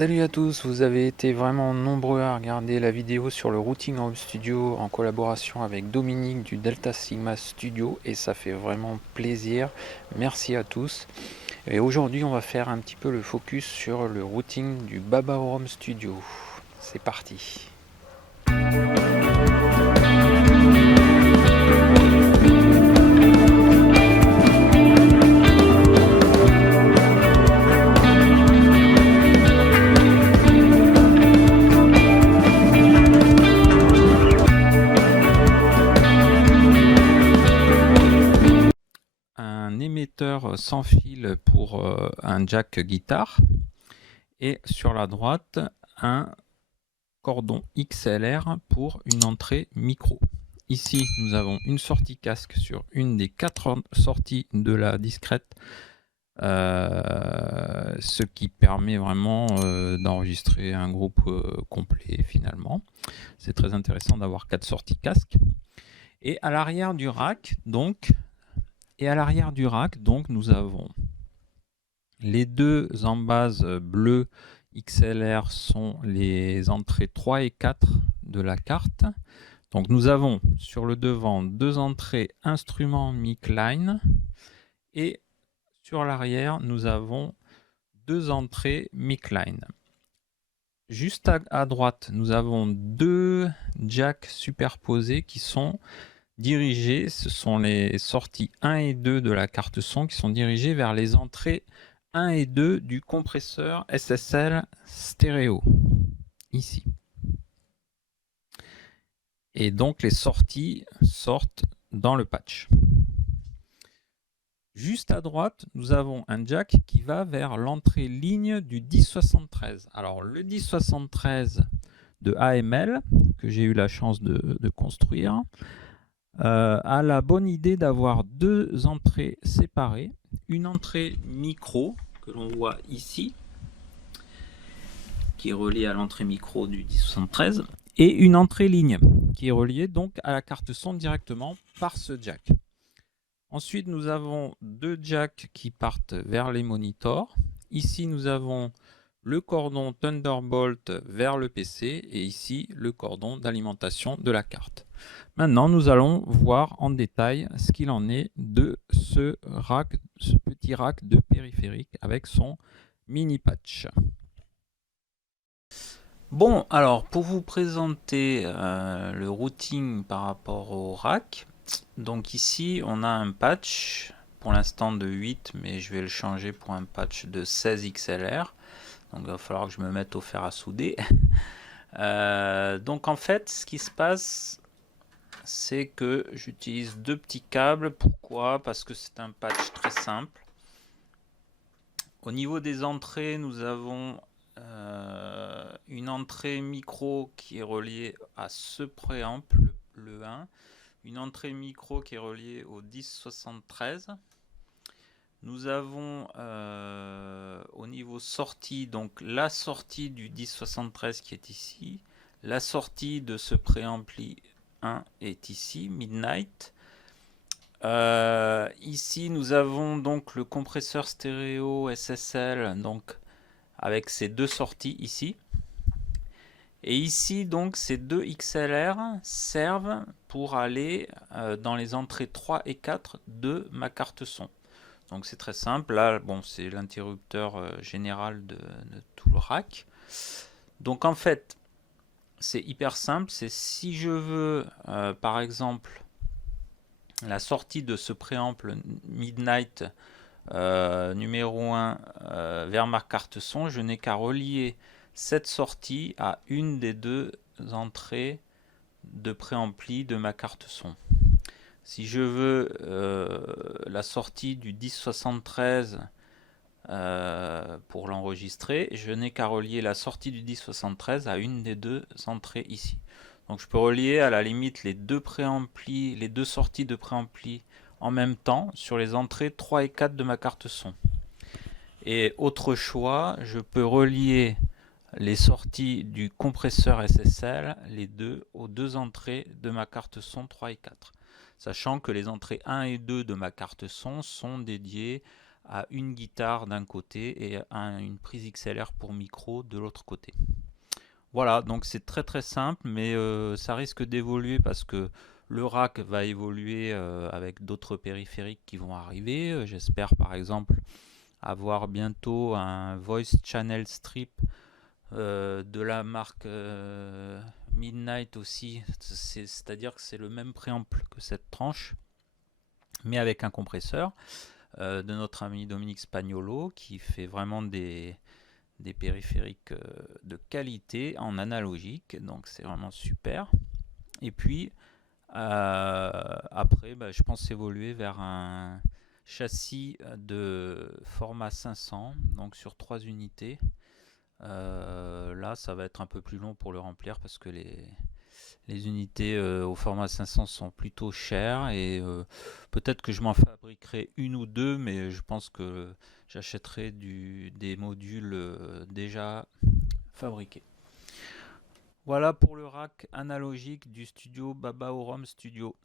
Salut à tous, vous avez été vraiment nombreux à regarder la vidéo sur le Routing Home Studio en collaboration avec Dominique du Delta Sigma Studio et ça fait vraiment plaisir. Merci à tous. Et aujourd'hui on va faire un petit peu le focus sur le routing du Baba Home Studio. C'est parti. Un émetteur sans fil pour un jack guitare et sur la droite un cordon XLR pour une entrée micro. Ici nous avons une sortie casque sur une des 4 sorties de la discrète, ce qui permet vraiment d'enregistrer un groupe complet finalement. C'est très intéressant d'avoir 4 sorties casque. Et à l'arrière du rack donc, nous avons les deux embases bleues XLR sont les entrées 3 et 4 de la carte. Donc nous avons sur le devant deux entrées instruments mic line et sur l'arrière nous avons deux entrées mic line. Juste à droite nous avons deux jacks superposés qui sont dirigés, ce sont les sorties 1 et 2 de la carte son qui sont dirigées vers les entrées 1 et 2 du compresseur SSL stéréo, ici. Et donc les sorties sortent dans le patch. Juste à droite, nous avons un jack qui va vers l'entrée ligne du 1073. Alors le 1073 de AML, que j'ai eu la chance de construire, a la bonne idée d'avoir deux entrées séparées. Une entrée micro, que l'on voit ici, qui est reliée à l'entrée micro du 1073, et une entrée ligne, qui est reliée donc à la carte son directement par ce jack. Ensuite, nous avons deux jacks qui partent vers les monitors. Ici, nous avons le cordon Thunderbolt vers le PC et ici, le cordon d'alimentation de la carte. Maintenant, nous allons voir en détail ce qu'il en est de ce petit rack de périphérique avec son mini patch. Bon, alors pour vous présenter le routing par rapport au rack, donc ici on a un patch pour l'instant de 8, mais je vais le changer pour un patch de 16 XLR. Donc il va falloir que je me mette au fer à souder. Donc en fait, ce qui se passe, c'est que j'utilise deux petits câbles. Pourquoi? Parce que c'est un patch très simple. Au niveau des entrées, nous avons une entrée micro qui est reliée à ce préamp, le 1. Une entrée micro qui est reliée au 1073. Nous avons au niveau sortie, donc la sortie du 1073 qui est ici. La sortie de ce préampli 1 est ici, Midnight. Ici, nous avons donc le compresseur stéréo SSL, donc avec ces deux sorties ici. Et ici, donc, ces deux XLR servent pour aller dans les entrées 3 et 4 de ma carte son. Donc c'est très simple. Là, bon, c'est l'interrupteur général de tout le rack. Donc en fait, c'est hyper simple. C'est si je veux, par exemple, la sortie de ce préample Midnight numéro 1 vers ma carte son, je n'ai qu'à relier cette sortie à une des deux entrées de préampli de ma carte son. Si je veux la sortie du 1073 pour l'enregistrer, je n'ai qu'à relier la sortie du 1073 à une des deux entrées ici. Donc je peux relier à la limite les deux sorties de préampli en même temps sur les entrées 3 et 4 de ma carte son. Et autre choix, je peux relier les sorties du compresseur SSL, les deux, aux deux entrées de ma carte son 3 et 4. Sachant que les entrées 1 et 2 de ma carte son sont dédiées à une guitare d'un côté et une prise XLR pour micro de l'autre côté. Voilà, donc c'est très très simple, mais ça risque d'évoluer parce que le rack va évoluer avec d'autres périphériques qui vont arriver. J'espère par exemple avoir bientôt un Voice Channel Strip de la marque Midnight aussi. C'est-à-dire que c'est le même préamp que cette tranche, mais avec un compresseur de notre ami Dominique Spagnolo qui fait vraiment des périphériques de qualité en analogique, donc c'est vraiment super. Et puis après, je pense évoluer vers un châssis de format 500, donc sur 3 unités. Là, ça va être un peu plus long pour le remplir parce que les unités au format 500 sont plutôt chères et peut-être que je m'en fabriquerai une ou deux, mais je pense que j'achèterai des modules déjà fabriqués. Voilà pour le rack analogique du studio Baba Orum Studio.